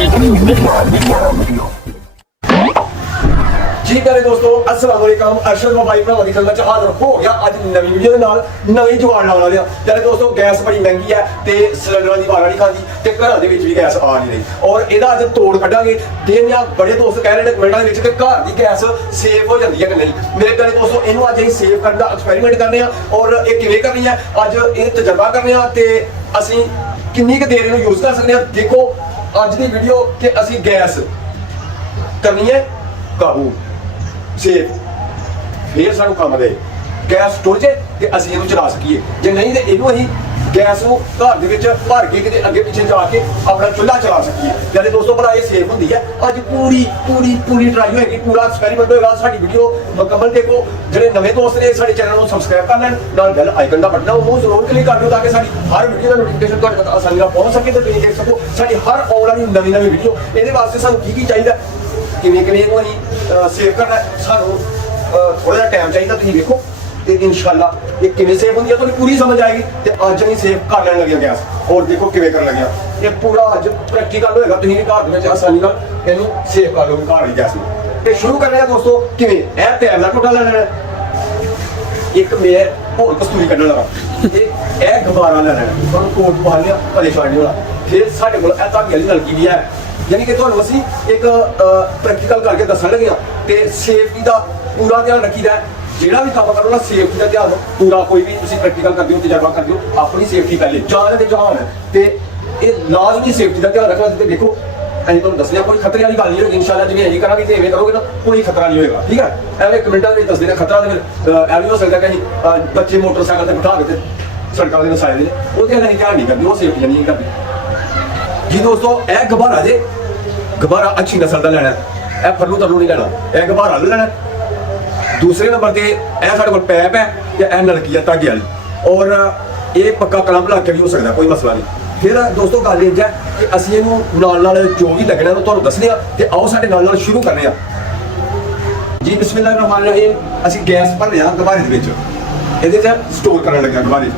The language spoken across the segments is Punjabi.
जी प्यारे दोस्तों अस्सलाम वालेकुम अरशद मोबाइल भरावां दी खिदमत च हाज़र हो गया अज नवी वीडियो दे नाल नवी जुगाड़ लाउण वाले प्यारे दोस्तों गैस बड़ी महंगी है ते सिलेंडरां दी वार नहीं खांदी ते घरां दे विच भी गैस आ नहीं रही और इहदा अज तोड़ कड्डांगे देखने बड़े दोस्त कह रहे हैं कमेंटां दे विच कि घर दी गैस सेफ हो जाती है कि नहीं मेरे प्यारे दोस्तों इहनूं अज असीं सेव करन दा एक्सपैरीमेंट करने और ये किवें करनी है अज इह तजर्बा करने ते असीं किन्नी क देर इहनूं यूज़ कर सकदे हां देखो अज दी वीडियो कि असीं गैस करनी है काबू सेफ फिर सानू काम दे गैस टुर जे ते असीं इहनूं चला सकीए जे नहीं ते इहनूं असीं गैस नूं घर दे विच भर के किते अगे पिछे जाके अपना चुल्हा चला सकीए यानी दोस्तों भला ये सेफ हुंदी है अज पूरी पूरी पूरी ट्राई होएगी पूरा एक्सपैरीमेंट होएगा साडी वीडियो मुकम्मल देखो जिहड़े नवे दोस्त ने साडे चैनल नूं सबसक्राइब कर लैण नाल बैल आइकन दा बटन ओनूं जरूर क्लिक कर दिओ ताकि साडी हर वीडियो दा नोटिफिकेशन तुहाडे तक आसानी नाल पहुंच सके ते तुसीं देख सको साडी हर आउण वाली नवीं नवीं वीडियो इहदे वास्ते सानू की चाहीदा किवें किवें इहनूं असीं सेव करना सानू थोड़ा जिहा टाइम चाहिए तुसीं देखो ते इंशाअल्लाह ये किवें सेव होंदी है तुहानूं पूरी समझ आएगी ते अज असीं सेव कर लैण लगे गैस और देखो किवें करन लगे ये पूरा अज प्रैक्टिकल होएगा तुसीं भी घर दे विच आसानी नाल इहनूं सेव कर लोगे घर वाली गैस नूं ते शुरू करने दोस्तों किवें ए पैर दा टुटा लेना एक मैं होर कस्तूरी कड्ढण लगा ए गबारा लेना तुहानूं कोट पा लिया परेशानी होला फिर साडे कोल ए धागे वाली नलकी भी है यानी कि तुहानूं असीं एक प्रैक्टिकल करके दस्सण लगे ते सेफ्टी दा पूरा ध्यान रखीदा है ਜਿਹੜਾ ਵੀ ਕੰਮ ਕਰੋ ਨਾ ਸੇਫਟੀ ਦਾ ਧਿਆਨ ਪੂਰਾ ਕੋਈ ਵੀ ਤੁਸੀਂ ਪ੍ਰੈਕਟੀਕਲ ਕਰਦੇ ਹੋ ਤਜਰਬਾ ਕਰਦੇ ਹੋ ਆਪਣੀ ਸੇਫਟੀ ਪਹਿਲੇ ਜਾਨ ਤੇ ਜਹਾਨ ਹੈ ਤੇ ਇਹ ਲਾਜ਼ਮੀ ਸੇਫਟੀ ਦਾ ਧਿਆਨ ਰੱਖਣਾ ਤੇ ਦੇਖੋ ਅਸੀਂ ਤੁਹਾਨੂੰ ਦੱਸਿਆ ਕੋਈ ਖਤਰੇ ਵਾਲੀ ਗੱਲ ਨਹੀਂ ਹੋਏਗੀ ਇਨਸ਼ਾਅੱਲਾ ਜਿਵੇਂ ਅਸੀਂ ਕਰਾਂਗੇ ਤੇ ਐਵੇਂ ਕਰੋਗੇ ਨਾ ਕੋਈ ਖਤਰਾ ਨਹੀਂ ਹੋਏਗਾ ਠੀਕ ਹੈ ਐਵੇਂ ਕਮੈਂਟਾਂ ਵਿੱਚ ਦੱਸਦੇ ਨੇ ਖਤਰਾ ਤੇ ਫਿਰ ਐ ਵੀ ਹੋ ਸਕਦਾ ਕਿ ਅਸੀਂ ਬੱਚੇ ਮੋਟਰਸਾਈਕਲ ਤੇ ਬਿਠਾ ਕੇ ਤੇ ਸੜਕਾਂ ਦੇ ਨਸਾਏ ਦੇ ਉਹਦੇ ਨਾਲ ਧਿਆਨ ਨਹੀਂ ਕਰਦੇ ਉਹ ਸੇਫਟੀ ਨਹੀਂ ਕਰਦੇ ਜੀ ਦੋਸਤੋ ਇਹ ਗਬਾਰਾ ਜੇ ਗਬਾਰਾ ਅੱਛੀ ਨਸਲ ਦਾ ਲੈਣਾ ਇਹ ਫਰਲੂ ਤਰਲੂ ਨਹੀਂ ਲੈਣਾ ਇਹ ਗਬਾਰਾ ਲੈਣਾ दूसरे नंबर पर यह साढ़े को पैप है या यह नलकी है धागे वाली और ये पक्का कलम ला के भी हो सकता कोई मसला नहीं फिर दोस्तों गल ये है कि असीं इहनूं नाल जो भी लगना तुहानूं दस्सदे आ ते आओ साडे नाल शुरू करने आ जी बिस्मिल्लाह रहमान रहीम असीं गैस भरने आ गबारे दे विच इहदे च स्टोर करन लगे गबारे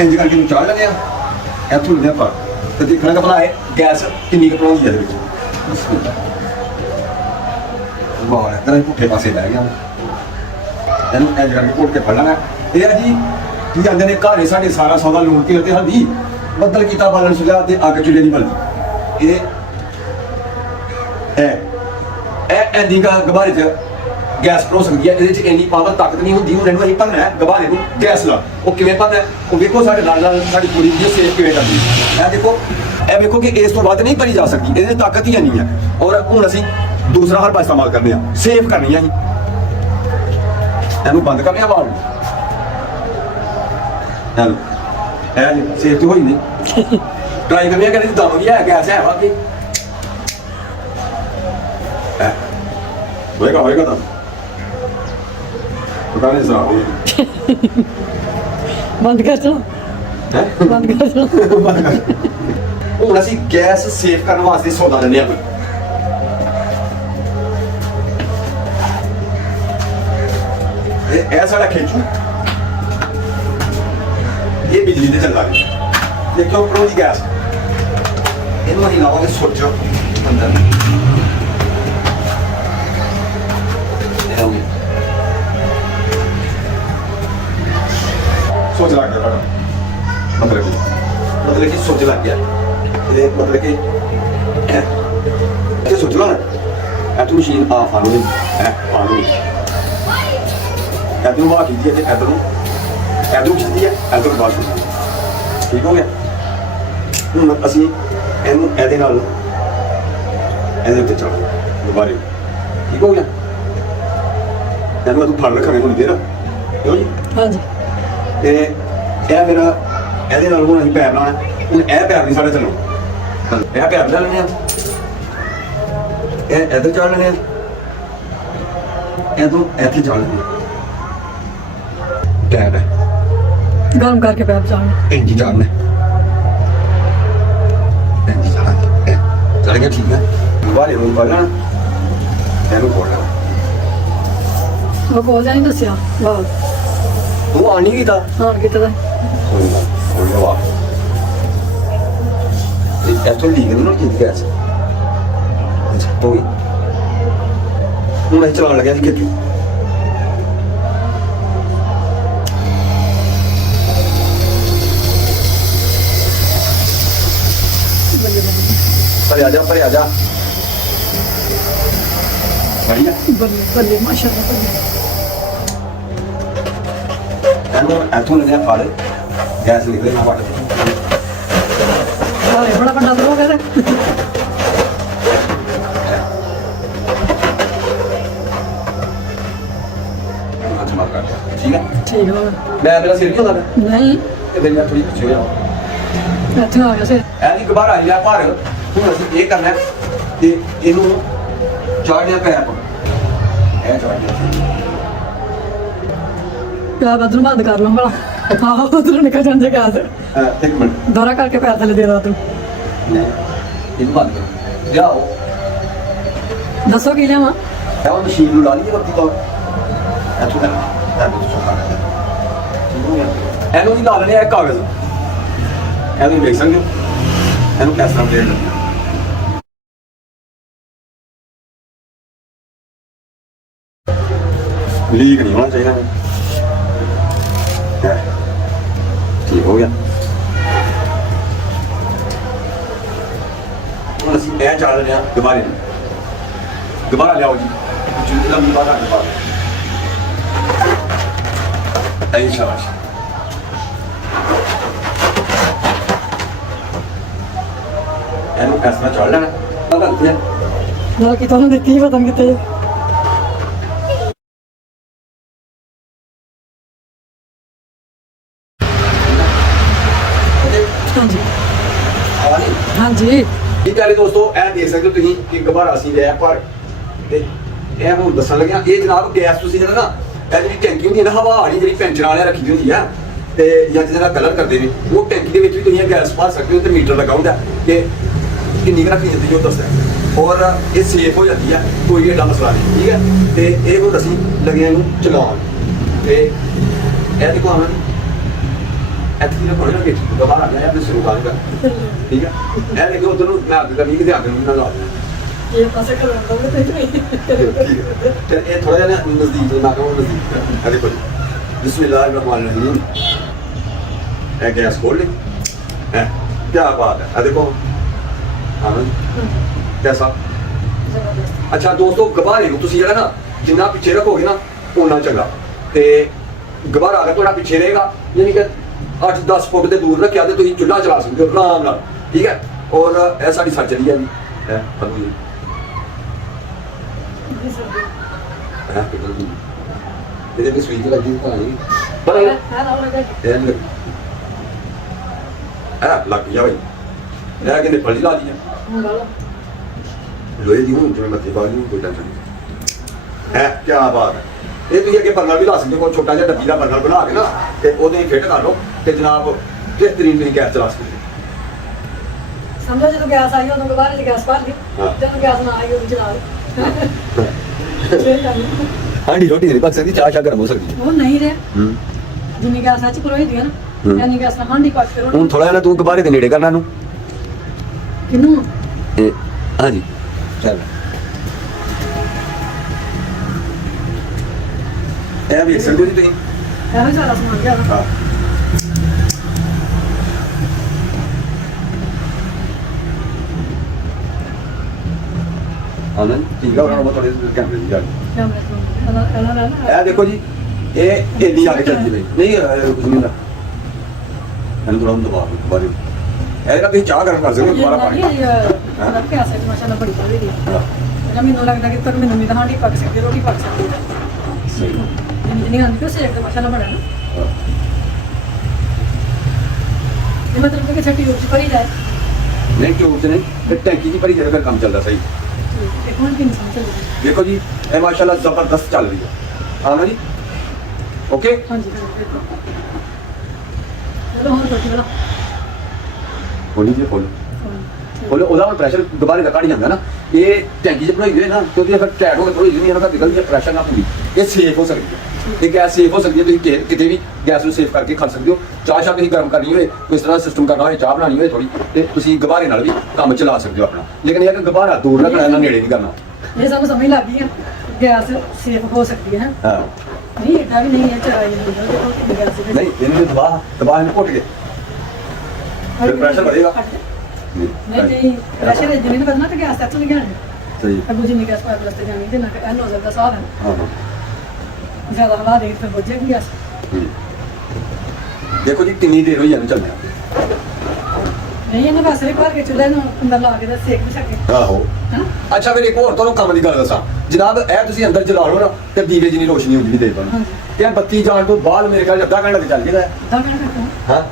इंज करके नूं चाढ़ लैंदे आ इत्थों लैंदे आ ते देखना कि भला गैस किन्नी क भराउंदी है इहदे विच बिस्मिल्लाह बहुत है तरह पुठे पासे लै गया ਇਹਨੂੰ ਇੰਜ ਕਰਕੇ ਘੋਟ ਕੇ ਫੜ ਲੈਣਾ ਇਹ ਆ ਜੀ ਕੀ ਕਹਿੰਦੇ ਨੇ ਘਰੇ ਸਾਡੇ ਸਾਰਾ ਸੌਦਾ ਲੂਣ ਤੇਲ ਤੇ ਹਲਦੀ ਬੱਦਲ ਕੀਤਾ ਬਾਲਣ ਸੁਝਾ ਤੇ ਅੱਗ ਚੁੱਲ੍ਹੇ ਦੀ ਬਲਦੀ ਇਹ ਐਂਦੀ ਦਾ ਗਬਾਰੇ 'ਚ ਗੈਸ ਭਰੋ ਸਕਦੀ ਹੈ ਇਹਦੇ 'ਚ ਇੰਨੀ ਪਾਵਰ ਤਾਕਤ ਨਹੀਂ ਹੁੰਦੀ ਹੁਣ ਇਹਨੂੰ ਅਸੀਂ ਭਰਨਾ ਹੈ ਗਬਾਰੇ ਨੂੰ ਗੈਸ ਨਾਲ ਉਹ ਕਿਵੇਂ ਭਰਨਾ ਉਹ ਵੇਖੋ ਸਾਡੇ ਨਾਲ ਸਾਡੀ ਪੂਰੀ ਵੀਡੀਓ ਸੇਵ ਕਿਵੇਂ ਕਰਦੀ ਇਹ ਦੇਖੋ ਇਹ ਵੇਖੋ ਕਿ ਇਸ ਤੋਂ ਬਾਅਦ ਨਹੀਂ ਭਰੀ ਜਾ ਸਕਦੀ ਇਹਦੇ 'ਚ ਤਾਕਤ ਹੀ ਨਹੀਂ ਹੈ ਔਰ ਹੁਣ ਅਸੀਂ दूसरा हर पास इस्तेमाल करने सेव करनी है इहनूं बंद करने वाल सेफ तो होई नहीं ट्राई करने कि दम गया गैस है वाकई होएगा दम पता नहीं साहब बंद कर दो बंद कर दो हुण असीं गैस सेव करने वास्ते सौदा लैने आ ਇਹ ਸਾਡਾ ਖੇਚੂ ਇਹ ਬਿਜਲੀ ਤੇ ਚੱਲਦਾ ਹੈ ਦੇਖੋ ਉੱਪਰੋਂ ਦੀ ਗੈਸ ਇਹਨੂੰ ਅਸੀਂ ਲਾਵਾਂਗੇ ਸੁੱਚ ਅੰਦਰ ਸੁੱਚ ਲੱਗ ਗਿਆ ਸਾਡਾ ਮਤਲਬ ਕਿ ਸੁੱਚ ਲੱਗ ਗਿਆ ਇਹ ਮਤਲਬ ਕਿ ਇਹ ਸੁੱਚ ਲਾਣਾ ਇਹ ਤੂੰ ਮਸ਼ੀਨ ਆਫ ਆ ਲੋ ਆਨ ਹੋ इधरों हवा खींची है इधरों खिंचती है इधरों बाहर खिंचती ठीक हो गया हुण असीं इहनूं इहदे नाल इहदे उत्ते चढ़ गुब्बारे ठीक हो गया इहनूं तूं फड़ रखांगे थोड़ी देर क्यों जी हाँ जी ते इह फिर इहदे नाल हुण असीं पैप लाना हुण इह पैप नहीं साढ़े चलना इह पैप ला लैने इह इधर चढ़ लैने इधरों इत्थे चढ़ लैने टैब है गर्म करके पैप चाड़ना इंजी चाड़ना इंजी चाड़ना चढ़ गया ठीक है गुब्बारे को खोलना ਇਹਨੂੰ खोल लेना वो खोल जाए दसिया वाह वो आनी कीता हाँ कीता खोल ले वाह ਇੱਥੋਂ ਲੀਕ ਨਹੀਂ ਹੋਣੀ ਚਾਹੀਦੀ ਗੈਸ ਹੋ ਗਈ ਹੁਣ ਅਸੀਂ ਚਲਾਉਣ ਲੱਗਿਆ ਜੀ ਖੇਤੀ ਪਰ ਆ ਜਾ बढ़िया ਬੱਲੇ ਬੱਲੇ ਮਾਸ਼ਾਅੱਲਾ ਬੱਲੇ ਇਹਨੂੰ ਇੱਥੋਂ ਲੱਗਿਆ ਫੜ ਗੈਸ ਨਿਕਲੇ ਨਾ ਵੱਟ ਹਾਲੇ ਬੜਾ ਵੱਡਾ ਹੋ ਗਿਆ ਤੇ ਅੱਜ ਮਾਰ ਕਰ ਠੀਕ ਹੈ ਠੀਕ ਹੋ ਮੇਰਾ ਸਿਰ ਕਿਉਂ ਲੱਗਦਾ ਨਹੀਂ ਤੇ ਮੇਰੀ ਥੋੜੀ ਪਿੱਛੇ ਹੋ ਇੱਥੇ ਆ ਗਿਆ ਸੇ ਐਨੀ ਕਬਾਰ ਆ ਗਿਆ ਪਰ ਹੁਣ ਅਸੀਂ ਇਹ ਕਰਨਾ ਤੇ ਇਹਨੂੰ ਚਾੜਿਆ ਪੈਰ ਪਰ ਇਹ ਚਾੜਿਆ ਪਿਆ ਬਦਲ ਬੰਦ ਕਰ ਲਾਂ ਭਲਾ ਆਹੋ ਉਧਰੋਂ ਨਿਕਲ ਜਾਂਦੇ ਗਾਸ ਇੱਕ ਮਿੰਟ ਦੌਰਾ ਕਰਕੇ ਪੈਰ ਥੱਲੇ ਦੇ ਦਾ ਤੂੰ ਇਹਨੂੰ ਬੰਦ ਕਰ ਜਾਓ ਦੱਸੋ ਕੀ ਲਿਆਵਾਂ ਇਹ ਉਹ ਮਸ਼ੀਨ ਨੂੰ ਲਾ ਲਈਏ ਵਰਤੀ ਤੋਂ ਇੱਥੋਂ ਤੱਕ ਤਾਂ ਤੁਸੀਂ ਸੁਣਾ ਇਹਨੂੰ ਵੀ ਲਾ ਲੈਣੇ ਆ ਕਾਗਜ਼ ਇਹਨੂੰ ਵੇਖ ਸਕਦੇ ਹੋ ਇਹਨੂੰ ਕਿਸ ਤਰ੍ਹਾਂ ਦੇ ਲੈਣਾ ਲੀਕ ਨਹੀਂ ਹੋਣਾ ਚਾਹੀਦਾ ठीक हो गया ਹੁਣ ਅਸੀਂ ਇਹ ਚਾੜ ਰਹੇ ਹਾਂ ਦੁਬਾਰਾ ਲਿਆਓ ਜੀ ਚੁੰਨੀ ਲੰਬੀ ਬਾਹਰ ਆ ਦੁਬਾਰਾ ਐਂ ਸ਼ਾਬਾਸ਼ ਇਹਨੂੰ ਇਸ ਤਰ੍ਹਾਂ ਚਾੜ ਲੈਣਾ ਤਾਂ ਕਰਦੇ ਆ ਨਾ ਕਿ ਤੁਹਾਨੂੰ ਦਿੱਤੀ ਪਤਾ ਨਹੀਂ ਕਿੱਥੇ ਹਾਂਜੀ ਆਵਾਨੀ ਹਾਂਜੀ ਇਹ ਪਿਆਰੇ ਦੋਸਤੋ ਇਹ ਦੇਖ ਸਕਦੇ ਹੋ ਤੁਸੀਂ ਕਿ ਗਬਾਰਾ ਸੀ ਲਿਆ ਪਰ ਤੇ ਇਹ ਹੁਣ ਦੱਸਣ ਲੱਗਿਆ ਇਹ ਜਨਾਬ ਗੈਸ ਤੁਸੀਂ ਜਿਹੜਾ ਨਾ ਇਹ ਜਿਹੜੀ ਟੈਂਕੀ ਹੁੰਦੀ ਹੈ ਨਾ ਹਵਾ ਵਾਲੀ ਜਿਹੜੀ ਪੈਂਚਰਾਂ ਵਾਲਿਆਂ ਰੱਖੀ ਹੁੰਦੀ ਆ ਤੇ ਜਾਂ ਜਿਹਦਾ ਕਲਰ ਕਰਦੇ ਨੇ ਉਹ ਟੈਂਕੀ ਦੇ ਵਿੱਚ ਵੀ ਤੁਸੀਂ ਇਹ ਗੈਸ ਪਾ ਸਕਦੇ ਹੋ ਤੇ ਮੀਟਰ ਲਗਾ ਹੁੰਦਾ ਕਿ ਕਿੰਨੀ ਕੁ ਰੱਖੀ ਜਾਂਦੀ ਜੋ ਦੱਸਦਾ ਔਰ ਇਹ ਸੇਫ ਹੋ ਜਾਂਦੀ ਆ ਕੋਈ ਏਡਾ ਮਸਲਾ ਨਹੀਂ ਠੀਕ ਹੈ ਤੇ ਇਹ ਹੁਣ ਅਸੀਂ ਲੱਗਿਆ ਨੂੰ ਚਲਾਉਣ ਤੇ ਇਹ ਦੇਖੋ ਆਉਣਾ ਇੱਥੇ ਨਾ ਕੋਈ ਨਾ ਗਬਾਰਾ ਆ ਗਿਆ ਤੇ ਸ਼ੁਰੂ ਕਰ ਦਿੱਤਾ ਠੀਕ ਹੈ ਇਹ ਦੇਖੋ ਉਧਰ ਨੂੰ ਮੈਂ ਅੱਗੇ ਦਾ ਨਹੀਂ ਕਿਤੇ ਅੱਗੇ ਨੂੰ ਨਾ ਲਾ ਇਹ ਪਾਸੇ ਕਰਾਂਗਾ ਮੈਂ ਤੇ ਇਹ ਥੋੜਾ ਜਿਹਾ ਨਜ਼ਦੀਕ ਨਾ ਕਰੋ ਨਜ਼ਦੀਕ ਅਰੇ ਕੋਈ ਬਿਸਮਿਲ੍ਲਾਹਿਰ ਰਹਿਮਾਨਿਰ ਰਹੀਮ ਇਹ ਗੈਸ ਖੋਲ ਲਈ ਹੈ ਕੀ ਬਾਤ ਹੈ ਆ ਦੇਖੋ कैसा अच्छा दोस्तों गबारे ਨੂੰ ਤੁਸੀਂ ਜਿਹੜਾ ਨਾ ਜਿੰਨਾ ਪਿੱਛੇ ਰੱਖੋਗੇ ਨਾ ਉਨਾ ਚੰਗਾ ਤੇ ਗਬਾਰਾ ਅਗਰ ਤੁਹਾਡਾ ਪਿੱਛੇ ਰਹੇਗਾ ਯਾਨੀ ਕਿ 8-10 ਫੁੱਟ ਦੇ ਦੂਰ ਰੱਖਿਆ ਤੇ ਤੁਸੀਂ ਚੁੱਲ੍ਹਾ ਚਲਾ ਸਕਦੇ ਹੋ ਆਰਾਮ ਨਾਲ ਠੀਕ ਹੈ ਔਰ ਇਹ ਸਾਡੀ ਸਰਜਰੀ ਹੈ ਜੀ ਹੈ ਫਤੂ ਜੀ ਹੈ ਕਿਦੋਂ ਦੀ ਇਹਦੇ ਵਿੱਚ ਸਵੀਚ ਲੱਗੀ ਤਾਂ ਨਹੀਂ ਪਰ ਇਹ ਲੱਗ ਗਿਆ ਭਾਈ ਇਹ ਕਿਨੇ ਪੜੀ ਲਾ ਦੀ ਲੋਹੇ ਦੀ ਹੁਣ ਜਿਵੇਂ ਮੱਥੇ ਪਾ ਲਈ ਕੋਈ ਟੈਨਸ਼ਨ ਨਹੀਂ ਹੈ ਕੀ ਬਾਤ ਹੈ ਇਹ ਤੁਸੀਂ ਅੱਗੇ ਬਰਨਰ ਵੀ ਲਾ ਸਕਦੇ ਹੋ ਛੋਟਾ ਜਿਹਾ ਡੱਬੀ ਦਾ ਬਰਨਰ ਬਣਾ ਕੇ ਨਾ ਤੇ ਉਹਦੇ ਹੀ ਫਿੱਟ ਕਰ ਲਓ ਤੇ ਜਨਾਬ ਕਿਸ ਤਰੀਕੇ ਨਾਲ ਗੈਸ ਚਲਾ ਸਕਦੇ ਸਮਝੋ ਜਦੋਂ ਗੈਸ ਆਈ ਉਦੋਂ ਗਵਾਰੇ ਚ ਗੈਸ ਭਰ ਲਈ ਜਦੋਂ ਗੈਸ ਨਾ ਆਈ ਉਦੋਂ ਚਲਾ ਲਈ ਹਾਂਜੀ ਰੋਟੀ ਨਹੀਂ ਪੱਕ ਸਕਦੀ ਚਾਹ ਸ਼ਾ ਗਰਮ ਹੋ ਸਕਦੀ ਉਹ ਨਹੀਂ ਰਿਹਾ ਜਿੰਨੀ ਗੈਸ ਆ ਚ ਪਰੋਈ ਦੀ ਨਾ ਯਾਨੀ ਗੈਸ ਨਾਲ ਹਾਂਡੀ ਪੱਕ ਕਰੋ ਹੁਣ ਥੋੜਾ ਜਿਹਾ ਤੂੰ ਗਬਾਰੇ ਦੇ ਨੇੜੇ ਕਰਨਾ ਨੂੰ ਕਿਨੂੰ ਇਹ ਹਾਂਜੀ ਚੱਲ ਇਹ ਵੀ ਸਕਦੇ ਹੋ ਜੀ ਤੁਸੀਂ ਇਹੋ ਸਾਰਾ ਸਮਾਨ ਗਿਆ ਹਾਂ ਆਨੰਦ ਠੀਕ ਆ ਉਹਨਾਂ ਥੋੜੇ ਕੈਮਰੇ ਦੀ ਗੱਲ ਇਹ ਦੇਖੋ ਜੀ ਇਹ ਇੰਨੀ ਆਗੇ ਚੱਲਦੀ ਨਹੀਂ ਕੁਝ ਨਹੀਂ ਹੁੰਦਾ ਇਹਨੂੰ ਥੋੜਾ ਦਬਾ ਬਾਰੇ ਇਹ ਨਾ ਤੁਸੀਂ ਚਾਹ ਗਰਮ ਕਰ ਸਕਦੇ ਹੋ ਦੁਬਾਰਾ ਪਾਣੀ ਲੱਗ ਕੇ ਆਸੇ ਮਾਸ਼ਾਅੱਲਾ ਬੜੀ ਬੜੀ ਦੀ ਮੈਨੂੰ ਲੱਗਦਾ ਕਿ ਤੱਕ ਮੈਨੂੰ ਵੀ ਤਾਂ ਹਾਂਡੀ ਪੱਕ ਸਕਦੀ ਰੋਟੀ ਪੱਕ ਸਕਦੀ ਸਹੀ ਨਹੀਂ ਆਂਦੀ ਕਿ ਸੇਕ ਦਾ ਮਾਸ਼ਾਅੱਲਾ ਬੜਾ ਨਾ ਇਹ ਮਤਲਬ ਕਿ ਛੱਟੀ ਉੱਚ ਭਰੀ ਜਾਏ ਨਹੀਂ ਕਿਉਂ ਤੇ ਨਹੀਂ ਤੇ ਟੈਂਕੀ ਦੀ ਭਰੀ ਜਾਏ ਫਿਰ ਕੰਮ ਚੱਲਦਾ ਸਹੀ ਇਹ ਹੁਣ ਕਿੰਨੀ ਸਮਝ ਚੱਲਦੀ ਦੇਖੋ ਜੀ ਇਹ ਮਾਸ਼ਾਅੱਲਾ ਜ਼ਬਰਦਸਤ ਚੱਲ ਰਹੀ ਹੈ ਆਉਣਾ ਜੀ ਓਕੇ ਹਾਂਜੀ ਉਹ ਹੋਰ ਰੋਟੀ ਵਾਲਾ ਬੋਲੀ ਜੀ ਬੋਲੇ ਉਹਦਾ ਹੁਣ ਪ੍ਰੈਸ਼ਰ ਦੁਬਾਰੇ ਦਾ ਕੱਢ ਜਾਂਦਾ ਨਾ ਇਹ ਟੈਂਕੀ 'ਚ ਬਣਾਈ ਹੋਈ ਨਾ ਕਿਉਂਕਿ ਫਿਰ ਟੈਟ ਹੋ ਕੇ ਥੋੜੀ ਜਿਹੀ ਇਹਨਾਂ ਦਾ ਨਿਕਲ ਜੇ ਪ੍ਰੈਸ਼ਰ ਨਾ ਪੂਰੀ ਇਹ ਸੇਫ ਹੋ ਸਕਦੀ ਹੈ ਇਹ ਗੈਸ ਸੇਫ ਹੋ ਸਕਦੀ ਹੈ, ਤੁਸੀਂ ਕਿਤੇ ਵੀ ਗੈਸ ਨੂੰ ਸੇਫ ਕਰਕੇ ਖਾ ਸਕਦੇ ਹੋ। ਚਾਹ ਸ਼ਾਹ ਤੁਸੀਂ ਗਰਮ ਕਰਨੀ ਹੋਵੇ, ਕੋਈ ਇਸ ਤਰ੍ਹਾਂ ਸਿਸਟਮ ਕਰਨਾ ਹੋਵੇ, ਚਾਹ ਬਣਾਉਣੀ ਹੋਵੇ ਥੋੜੀ, ਤੇ ਤੁਸੀਂ ਗੁਬਾਰੇ ਨਾਲ ਵੀ ਕੰਮ ਚਲਾ ਸਕਦੇ ਹੋ ਆਪਣਾ। ਲੇਕਿਨ ਇਹ ਕਿ ਗੁਬਾਰਾ ਦੂਰ ਰੱਖਣਾ, ਇਹਨਾਂ ਨੇੜੇ ਨਹੀਂ ਕਰਨਾ। ਇਹ ਸਾਨੂੰ ਸਮਝ ਲੱਗ ਗਈ ਆ ਗੈਸ ਸੇਫ ਹੋ ਸਕਦੀ ਹੈ। ਹਾਂ ਨਹੀਂ ਏਦਾਂ ਵੀ ਨਹੀਂ ਹੈ ਚਰਾਈ ਦੇਖੋ ਕਿ ਗੈਸ ਦੇ ਨਹੀਂ, ਇਹਨੂੰ ਦਬਾਅ ਨੂੰ ਘੁੱਟ ਕੇ ਫਿਰ ਪ੍ਰੈਸ਼ਰ ਵਧੇਗਾ। ਨਹੀਂ ਨਹੀਂ ਪ੍ਰੈਸ਼ਰ ਜਿੰਨੀ ਨੂੰ ਵਧਣਾ ਤੇ ਗੈਸ ਤੱਕ ਨਹੀਂ ਜਾਣੀ। ਸਹੀ। ਅੱਗੋਂ ਜਿੰਨੀ ਗੈਸ ਪਾਈਪ ਰਸਤੇ ਜਾਣੀ ਤੇ ਨਾ ਐਨ ਹੋ ਸਕਦਾ ਸਾਹ ਹਾਂ ਜ਼ਿਆਦਾ ਹਵਾ ਦੇ ਫਿਰ ਵੱਜੇ ਗੈਸ। ਦੇਖੋ ਜੀ ਕਿੰਨੀ ਦੇਰ ਹੋਈ ਇਹਨੂੰ ਚੱਲਦੇ ਨਹੀਂ ਇਹਨੂੰ ਬਸ ਵੀ ਭਰ ਕੇ ਚੁੱਲ੍ਹੇ ਨੂੰ ਅੰਦਰ ਲਾ ਕੇ ਤੇ ਸੇਕ ਵੀ ਸਕੇ। ਆਹੋ। ਅੱਛਾ ਫਿਰ ਇੱਕ ਹੋਰ ਤੁਹਾਨੂੰ ਕੰਮ ਦੀ ਗੱਲ ਦੱਸਾਂ ਜਨਾਬ, ਇਹ ਤੁਸੀਂ ਅੰਦਰ ਜਲਾ ਲਓ ਨਾ ਤੇ ਦੀਵੇ ਜਿੰਨੀ ਰੋਸ਼ਨੀ ਹੁੰਦੀ ਵੀ ਦੇ ਤੁਹਾਨੂੰ। ਤੇ ਬੱਤੀ ਜਾਣ ਤੋਂ ਬਾਅਦ ਮੇਰੇ ਖਿਆਲ ਅੱਧਾ ਘੰਟਾ ਤੇ ਚੱਲ ਜਾਂਦਾ। ਅੱਧਾ ਘੰਟਾ ਤੱਕ ਹਾਂ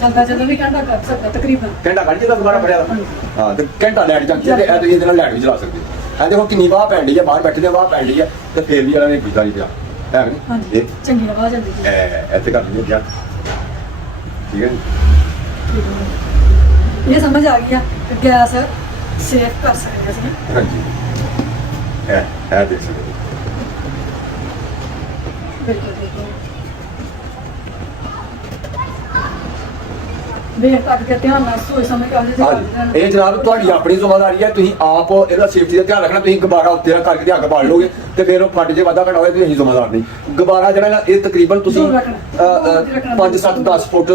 ਚੱਲਦਾ ਜਦੋਂ ਵੀ ਘੰਟਾ ਕਰ ਸਕਦਾ ਤਕਰੀਬਨ। ਘੰਟਾ ਕੱਢ ਜਾਂਦਾ ਦੁਬਾਰਾ ਪੜਿਆ। ਹਾਂ ਤੇ ਘੰਟਾ ਲਾਈਟ ਜਾਂਦੀ ਹੈ ਤੇ ਇਹ ਤੁਸੀਂ ਇਹਦੇ ਨਾਲ ਲਾਈਟ ਵੀ ਚਲਾ ਸਕਦੇ ਹੋ। ਇਹ ਦੇਖੋ ਕਿੰਨੀ ਵਾਹ ਪੈਣ ਡਈ ਹੈ, ਬਾਹਰ ਬੈਠੇ ਦੇ ਵਾਹ ਪੈਣ ਡਈ ਹੈ ਤੇ ਫੇਰ ਵੀ ਇਹਨਾਂ ਨੇ ਗੁਜ਼ਾਰੀ ਪਿਆ ਹੈ ਨਹੀਂ। ਹਾਂਜੀ ਇਹ ਚੰਗੀ ਹਵਾ ਜਾਂਦੀ ਜੀ। ਇੱਥੇ ਕਰ ਲਈਏ ਗਿਆ ਠੀਕ ਹੈ ਜੀ। ਇਹ ਸਮਝ ਆ ਗਈ ਆ ਕਿ ਗੈਸ ਸੇਫ ਕਰ ਸਕਦੇ ਅਸੀਂ। ਹਾਂਜੀ ਇਹ ਦੇਖ ਸਕਦੇ ਹੋ। ਬਿਲਕੁਲ ਬਿਲਕੁਲ ਵੇਖ ਤੱਕ ਕੇ ਧਿਆਨ ਨਾਲ ਸੋਚ ਸਮਝ ਕੇ ਆਉਂਦੇ ਹਾਂਜੀ ਇਹ ਜਨਾਬ ਤੁਹਾਡੀ ਆਪਣੀ ਜ਼ਿੰਮੇਵਾਰੀ ਹੈ, ਤੁਸੀਂ ਆਪ ਇਹਦਾ ਸੇਫਟੀ ਦਾ ਧਿਆਨ ਰੱਖਣਾ। ਤੁਸੀਂ ਗੁਬਾਰਾ ਉੱਤੇ ਰੱਖ ਕਰਕੇ ਅੱਗ ਬਾਲ ਲਓਗੇ ਤੇ ਫਿਰ ਉਹ ਫਟ ਜੇ ਵਾਧਾ ਘਟਾ ਹੋਏ ਤੁਸੀਂ ਜ਼ਿੰਮੇਵਾਰ ਨਹੀਂ। ਗੁਬਾਰਾ ਜਿਹੜਾ ਨਾ ਇਹ ਤਕਰੀਬਨ ਤੁਸੀਂ 5-7-10 ਫੁੱਟ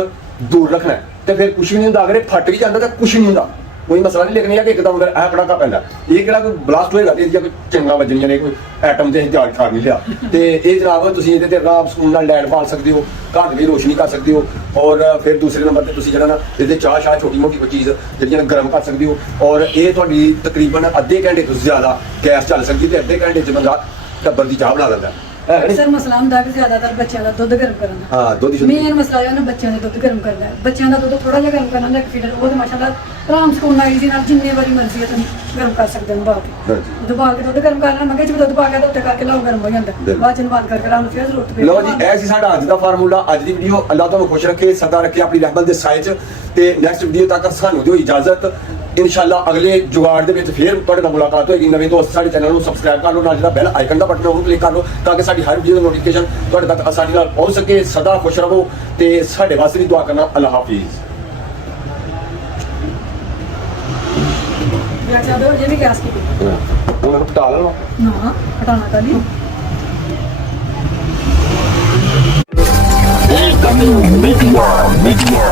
ਦੂਰ ਰੱਖਣਾ ਹੈ ਤੇ ਫਿਰ ਕੁਝ ਵੀ ਨਹੀਂ ਹੁੰਦਾ। ਅਗਰ ਇਹ ਫਟ ਵੀ ਜਾਂਦਾ ਤਾਂ ਕੁਝ ਨਹੀਂ ਹੁੰਦਾ, ਕੋਈ ਮਸਲਾ ਨਹੀਂ। ਲੇਕਿਨ ਇਹ ਕਿ ਇੱਕਦਮ ਅਗਰ ਇਹ ਪੜਾਕਾ ਪੈਂਦਾ, ਇਹ ਕਿਹੜਾ ਕੋਈ ਬਲਾਸਟ ਹੋਏਗਾ ਤੇ ਇਹਦੀਆਂ ਕੋਈ ਚੰਗਾ ਵੱਜਣੀਆਂ ਨੇ, ਕੋਈ ਐਟਮ ਤੇ ਇੰਚਾਰਜ ਕਰ ਨਹੀਂ ਲਿਆ। ਤੇ ਇਹ ਜਨਾਬ ਤੁਸੀਂ ਇਹਦੇ ਤੇ ਆਰਾਮ ਸਕੂਨ ਨਾਲ ਲਾਈਟ ਬਾਲ ਸਕਦੇ ਹੋ, ਘਰ ਦੀ ਰੋਸ਼ਨੀ ਕਰ ਸਕਦੇ ਹੋ। ਔਰ ਫਿਰ ਦੂਸਰੇ ਨੰਬਰ ਤੇ ਤੁਸੀਂ ਜਿਹੜਾ ਨਾ ਇਹਦੇ ਚਾਹ ਛੋਟੀ ਮੋਟੀ ਕੋਈ ਚੀਜ਼ ਜਿਹੜੀਆਂ ਗਰਮ ਕਰ ਸਕਦੇ ਹੋ। ਔਰ ਇਹ ਤੁਹਾਡੀ ਤਕਰੀਬਨ ਅੱਧੇ ਘੰਟੇ ਤੋਂ ਜ਼ਿਆਦਾ ਗੈਸ ਚੱਲ ਸਕਦੀ ਤੇ ਅੱਧੇ ਘੰਟੇ 'ਚ ਬੰਦਾ ਟੱਬਰ ਦੀ ਚਾਹ ਬਣਾ ਲੈਂਦਾ ਹੈ। ਅਕਸਰ ਮਸਲਾ ਹੁੰਦਾ ਕਿ ਜ਼ਿਆਦਾਤਰ ਬੱਚਿਆਂ ਦਾ ਦੁੱਧ ਗਰਮ ਕਰਨ ਦਾ। ਹਾਂ ਦੁੱਧ ਮੇਨ ਮਸਲਾ ਇਹ ਹੈ ਨਾ ਬੱਚਿਆਂ ਦਾ ਦੁੱਧ ਗਰਮ ਕਰਨਾ ਹੈ। ਬੱਚਿਆਂ ਦਾ ਦੁੱਧ ਥੋੜਾ ਜਿਹਾ ਗਰਮ ਕਰਨਾ, ਇੱਕ ਫੀਡਰ ਉਹ ਤੇ ਮਾਸ਼ਾਅੱਲਾ ਆਰਾਮ ਸਕੂਨ ਨਾਲ ਜੀ ਨਾਲ ਜਿੰਨੇ ਵਾਰੀ ਮਰਜ਼ੀ ਹੈ ਤੁਸੀਂ ਗਰਮ ਕਰ ਸਕਦੇ ਹੋ ਬਾਅਦ ਹਾਂਜੀ ਦੁਬਾਰਾ ਕੇ ਦੁੱਧ ਗਰਮ ਕਰਨਾ ਮੱਗੇ ਚ ਵੀ ਦੁੱਧ ਪਾ ਕੇ ਤੇ ਉੱਤੇ ਕਰਕੇ ਲਾਓ ਗਰਮ ਹੋ ਜਾਂਦਾ। ਬਾਅਦ ਚ ਬੰਦ ਕਰਕੇ ਰਾਮ ਫਿਰ ਜ਼ਰੂਰਤ ਪਈ। ਲਓ ਜੀ ਇਹ ਸੀ ਸਾਡਾ ਅੱਜ ਦਾ ਫਾਰਮੂਲਾ, ਅੱਜ ਦੀ ਵੀਡੀਓ। ਅੱਲਾਹ ਤੁਹਾਨੂੰ ਖੁਸ਼ ਰੱਖੇ, ਸਦਾ ਰੱਖੇ ਆਪਣੀ ਰਹਿਮਤ ਦੇ ਸਾਏ 'ਚ। ਤੇ ਨੈਕਸਟ ਵੀਡੀਓ ਤੱਕ ਸਾਨੂੰ ਦਿਓ ਇਜਾਜ਼ਤ। ਇਨਸ਼ਾਅੱਲਾ ਅਗਲੇ ਜੁਗਾੜ ਦੇ ਵਿੱਚ ਫੇਰ ਤੁਹਾਡੇ ਨਾਲ ਮੁਲਾਕਾਤ ਹੋਏਗੀ। ਨਵੇਂ ਦੋਸਤ ਸਾਡੇ ਚੈਨਲ ਨੂੰ ਸਬਸਕ੍ਰਾਈਬ ਕਰ ਲਓ, ਨਾਲ ਜਿਹੜਾ ਬੈਲ ਆਈਕਨ ਦਾ ਬਟਨ ਉਹਨੂੰ ਕਲਿੱਕ ਕਰ ਲਓ ਤਾਂ ਕਿ ਸਾਡੀ ਹਰ ਵੀਡੀਓ ਦੀ ਨੋਟੀਫਿਕੇਸ਼ਨ ਤੁਹਾਡੇ ਤੱਕ ਆਸਾਨੀ ਨਾਲ ਪਹੁੰਚ ਸਕੇ। ਸਦਾ ਖੁਸ਼ ਰਹੋ ਤੇ ਸਾਡੇ ਵਾਸਤੇ ਵੀ ਦੁਆ ਕਰਨਾ। ਅੱਲਾਹ ਹਾਫਿਜ਼। ਯਾਰ ਚਾਹੋ ਜੇ ਵੀ ਗੈਸ ਕੀ ਉਹਨਾਂ ਨੂੰ ਹਟਾ ਲੈਣਾ ਨਾ ਹਟਾਣਾ ਤਾਂ ਨਹੀਂ। Media.